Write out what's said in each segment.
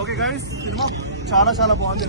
Okay guys, cinema చాలా చాలా బాగుంది.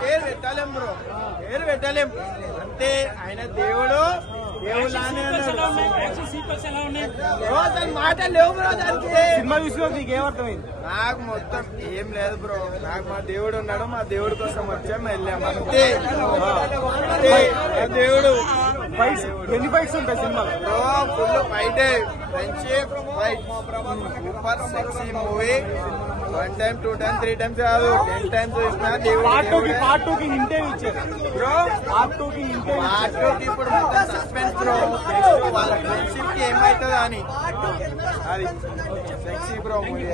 పేరు పెట్టలేం బ్రో, పేరు పెట్టలేం అంటే ఆయన దేవుడు. మాట లేవు బ్రో దానికి. సినిమా విషయంలో నీకు ఏమర్థమైంది? నాకు మొత్తం ఏం లేదు బ్రో, నాకు మా దేవుడు ఉన్నాడు, మా దేవుడి కోసం వచ్చాం వెళ్ళాము అంతే. దేవుడు ఎన్ని ఫైట్స్ ఉంటాయి సినిమాలో bro? Full fight, friendship fight, super sexy movie. 1 time 2 times 3 times కాదు 10 times చూసినా దేవుడు. పార్ట్ 2 కి ఇంటర్వ్యూ ఇచ్చారు బ్రో. పార్ట్ 2 కి ఇప్పుడు మొత్తం సస్పెన్స్ బ్రో. వాళ్ళ ఫ్రెండ్షిప్ కి ఏమైతుందో అని. అది సెక్సీ బ్రో మూవీ.